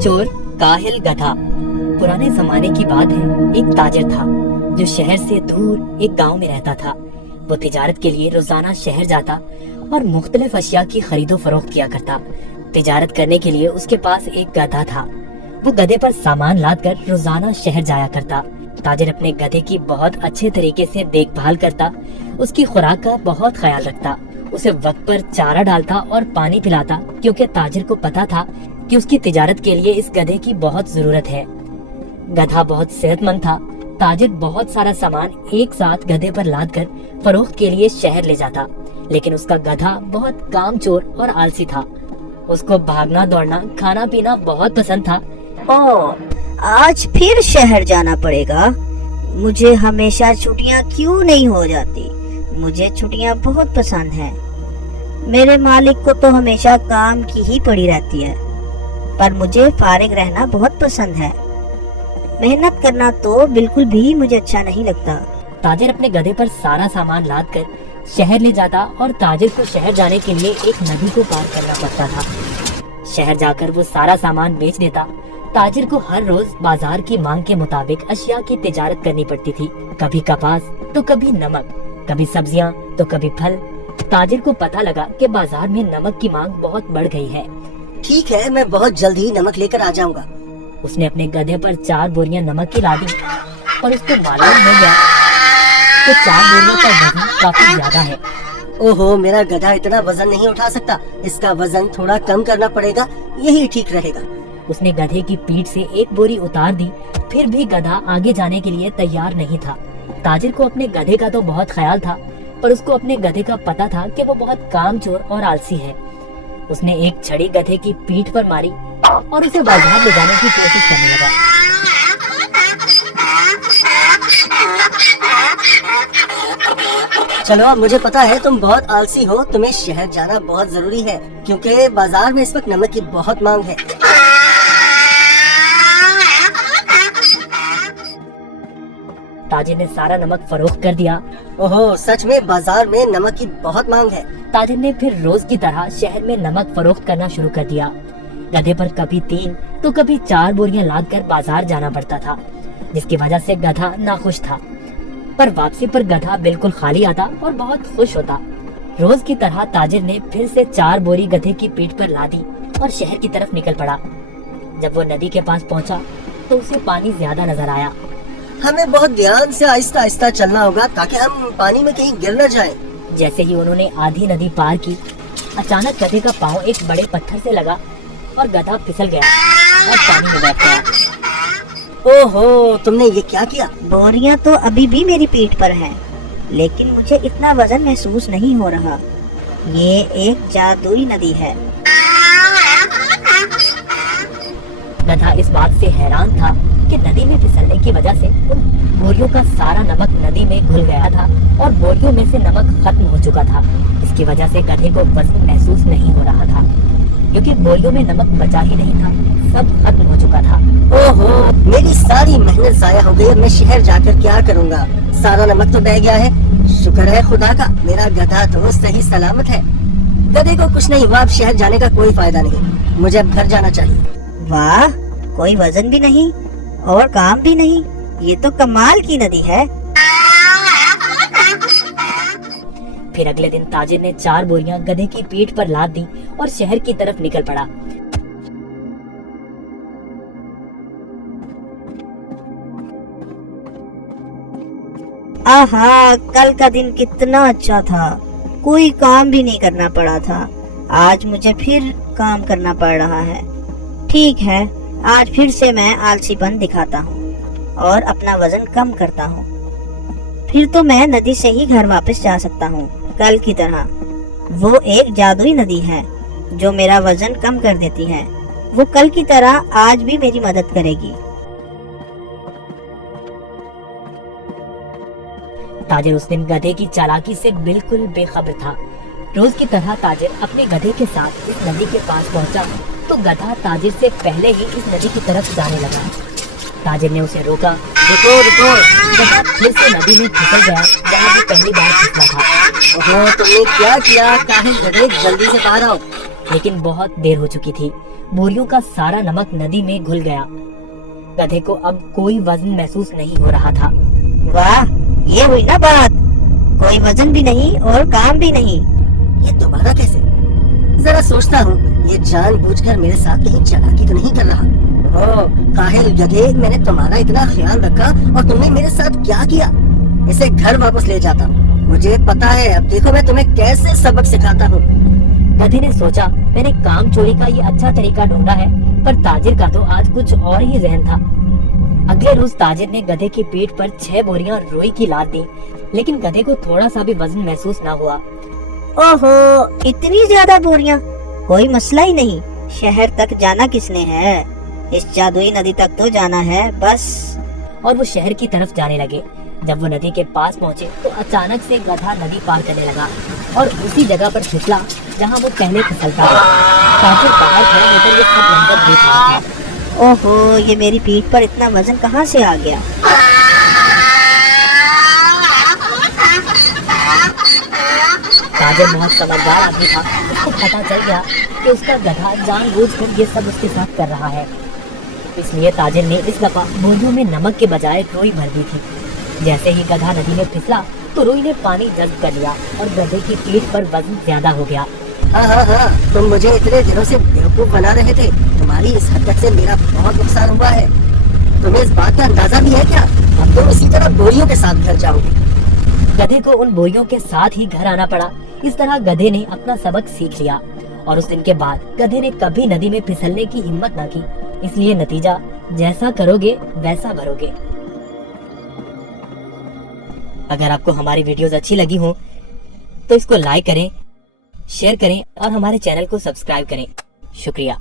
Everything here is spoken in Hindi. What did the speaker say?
चोर काहिल गधा। पुराने जमाने की बात है, एक ताजिर था जो शहर से दूर एक गांव में रहता था। वो तिजारत के लिए रोजाना शहर जाता और मुख्तलिफ अशिया की खरीदो फरोख्त किया करता। तिजारत करने के लिए उसके पास एक गधा था। वो गधे पर सामान लाद कर रोजाना शहर जाया करता। ताजिर अपने गधे की बहुत अच्छे तरीके से देखभाल करता, उसकी खुराक का बहुत ख्याल रखता, उसे वक्त पर चारा डालता और पानी पिलाता, क्योंकि ताजिर को पता था कि उसकी तिजारत के लिए इस गधे की बहुत जरूरत है। गधा बहुत सेहतमंद था। ताजिर बहुत सारा सामान एक साथ गधे पर लाद कर फरोख्त के लिए शहर ले जाता, लेकिन उसका गधा बहुत कामचोर और आलसी था। उसको भागना दौड़ना खाना पीना बहुत पसंद था। ओह, आज फिर शहर जाना पड़ेगा। मुझे हमेशा छुट्टियां क्यों नहीं हो जाती? मुझे छुट्टियां बहुत पसंद हैं। मेरे मालिक को तो हमेशा काम की ही पड़ी रहती है, पर मुझे फारिग रहना बहुत पसंद है। मेहनत करना तो बिल्कुल भी मुझे अच्छा नहीं लगता। ताजिर अपने गधे पर सारा सामान लाद कर शहर ले जाता और ताजिर को शहर जाने के लिए एक नदी को पार करना पड़ता था। शहर जाकर वो सारा सामान बेच देता। ताजिर को हर रोज बाजार की मांग के मुताबिक अशिया की तिजारत करनी पड़ती थी। कभी कपास तो कभी नमक, कभी सब्जियां तो कभी फल। ताजिर को पता लगा कि बाजार में नमक की मांग बहुत बढ़ गई है। ठीक है, मैं बहुत जल्द ही नमक लेकर आ जाऊंगा। उसने अपने गधे पर 4 बोरियां नमक की लादी और उसको मालूम हो गया कि 4 बोरियों का वजन काफी ज्यादा है। ओहो, मेरा गधा इतना वजन नहीं उठा सकता। इसका वजन थोड़ा कम करना पड़ेगा, यही ठीक रहेगा। उसने गधे की पीठ से एक बोरी उतार दी, फिर भी गधा आगे जाने के लिए तैयार नहीं था। ताजिर को अपने गधे का तो बहुत ख्याल था, पर उसको अपने गधे का पता था कि वो बहुत कामचोर और आलसी है। उसने एक छड़ी गधे की पीठ पर मारी और उसे बाजार ले जाने की कोशिश करने लगा। चलो, अब मुझे पता है तुम बहुत आलसी हो। तुम्हें शहर जाना बहुत जरूरी है, क्योंकि बाजार में इस वक्त नमक की बहुत मांग है। ताजिर ने सारा नमक फरोख्त कर दिया। ओहो, सच में बाजार में नमक की बहुत मांग है। ताजिर ने फिर रोज की तरह शहर में नमक फरोख्त करना शुरू कर दिया। गधे पर कभी 3 तो कभी 4 बोरियां लाद कर बाजार जाना पड़ता था, जिसकी वजह से गधा नाखुश था। पर वापसी पर गधा बिल्कुल खाली आता और बहुत खुश होता। रोज की तरह ताजिर ने फिर से 4 बोरी गधे की पीठ पर लादी और शहर की तरफ निकल पड़ा। जब वो नदी के पास पहुंचा तो उसे पानी ज्यादा नजर आया। हमें बहुत ध्यान से आहिस्ता आहिस्ता चलना होगा, ताकि हम पानी में कहीं गिर न जाएं। जैसे ही उन्होंने आधी नदी पार की, अचानक गधे का पाँव एक बड़े पत्थर से लगा और गधा फिसल गया और पानी में बैठ गया। ओहो, तुमने ये क्या किया? बोरियां तो अभी भी मेरी पीठ पर हैं, लेकिन मुझे इतना वजन महसूस नहीं हो रहा। ये एक जादुई नदी है। गधा इस बात से हैरान था कि नदी में फिसलने की वजह से उन बोरियों का सारा नमक नदी में घुल गया था और बोरियों में से नमक खत्म हो चुका था। इसकी वजह से गधे को वजन महसूस नहीं हो रहा था, क्योंकि बोरियों में नमक बचा ही नहीं था, सब खत्म हो चुका था। ओहो, मेरी सारी मेहनत जाया हो गई। अब मैं शहर जाकर क्या करूँगा? सारा नमक तो बह गया है। शुक्र है खुदा का, मेरा गधा तो सही सलामत है। गधे को कुछ नहीं हुआ। अब शहर जाने का कोई फायदा नहीं, मुझे अब घर जाना चाहिए। वाह, कोई वजन भी नहीं और काम भी नहीं। ये तो कमाल की नदी है। फिर अगले दिन ताजिर ने 4 बोरियां गधे की पीठ पर लाद दी और शहर की तरफ निकल पड़ा। आहा, कल का दिन कितना अच्छा था। कोई काम भी नहीं करना पड़ा था। आज मुझे फिर काम करना पड़ रहा है। ठीक है, आज फिर से मैं आलसीपन दिखाता हूँ और अपना वजन कम करता हूँ। फिर तो मैं नदी से ही घर वापस जा सकता हूँ, कल की तरह। वो एक जादुई नदी है जो मेरा वजन कम कर देती है। वो कल की तरह आज भी मेरी मदद करेगी। ताजिर उस दिन गधे की चालाकी से बिल्कुल बेखबर था। रोज की तरह ताजिर अपने गधे के साथ इस नदी के पास पहुंचा तो गधा ताजिर से पहले ही इस नदी की तरफ जाने लगा। ताजिर ने उसे रोका। रुको रुको। गधा फिर से नदी में फिसल गया जहाँ वो पहली बार फिसला था। ओहो, तुमने क्या किया? काहे गधे, जल्दी से बाहर आओ। लेकिन बहुत देर हो चुकी थी। बोरियों का सारा नमक नदी में घुल गया। गधे को अब कोई वजन महसूस नहीं हो रहा था। वाह, ये हुई ना बात। कोई वजन भी नहीं और काम भी नहीं। ये दोबारा कैसे? जरा सोचता हूँ, ये जानबूझकर मेरे साथ कहीं चालाकी तो नहीं कर रहा। ओ काहिल गधे, मैंने तुम्हारा इतना ख्याल रखा और तुमने मेरे साथ क्या किया? इसे घर वापस ले जाता हूँ। मुझे पता है, अब देखो मैं तुम्हें कैसे सबक सिखाता हूँ। गधे ने सोचा, मैंने काम चोरी का ये अच्छा तरीका ढूंढा है, पर ताजिर का तो आज कुछ और ही जहन था। अगले रोज ताजिर ने गधे की पीठ पर 6 बोरियां रुई की लाद दी, लेकिन गधे को थोड़ा सा भी वजन महसूस न हुआ। ओहो, इतनी ज्यादा बोरियां? कोई मसला ही नहीं। शहर तक जाना किसने है? इस जादुई नदी तक तो जाना है बस। और वो शहर की तरफ जाने लगे। जब वो नदी के पास पहुंचे तो अचानक से गधा नदी पार करने लगा और उसी जगह पर फिसला जहां वो पहले फिसलता था। ताजिर बाहर खड़े होकर ये सब मंजर देख रहा था। ओहो, ये मेरी पीठ पर इतना वजन कहाँ से आ गया? ताजिर बहुत समझदार आदमी था। उसको पता चल गया कि उसका गधा जानबूझकर ये सब उसके साथ कर रहा है। इसलिए ताजिर ने इस दफा बोरियों में नमक के बजाय रुई भर दी थी। जैसे ही गधा नदी में फिसला तो रुई ने पानी जज्ब कर लिया और गधे की पीठ पर वजन ज्यादा हो गया। हाँ, तुम मुझे इतने दिनों से बेवकूफ बना रहे थे। तुम्हारी इस हरकत से मेरा बहुत नुकसान हुआ है। तुम्हें इस बात का अंदाजा भी है क्या? अब तुम इसी तरह बोरियों के साथ घर जाओगे। गधे को उन बोरियों के साथ ही घर आना पड़ा। इस तरह गधे ने अपना सबक सीख लिया और उस दिन के बाद गधे ने कभी नदी में फिसलने की हिम्मत न की। इसलिए नतीजा, जैसा करोगे वैसा भरोगे। अगर आपको हमारी वीडियोस अच्छी लगी हो तो इसको लाइक करें, शेयर करें और हमारे चैनल को सब्सक्राइब करें। शुक्रिया।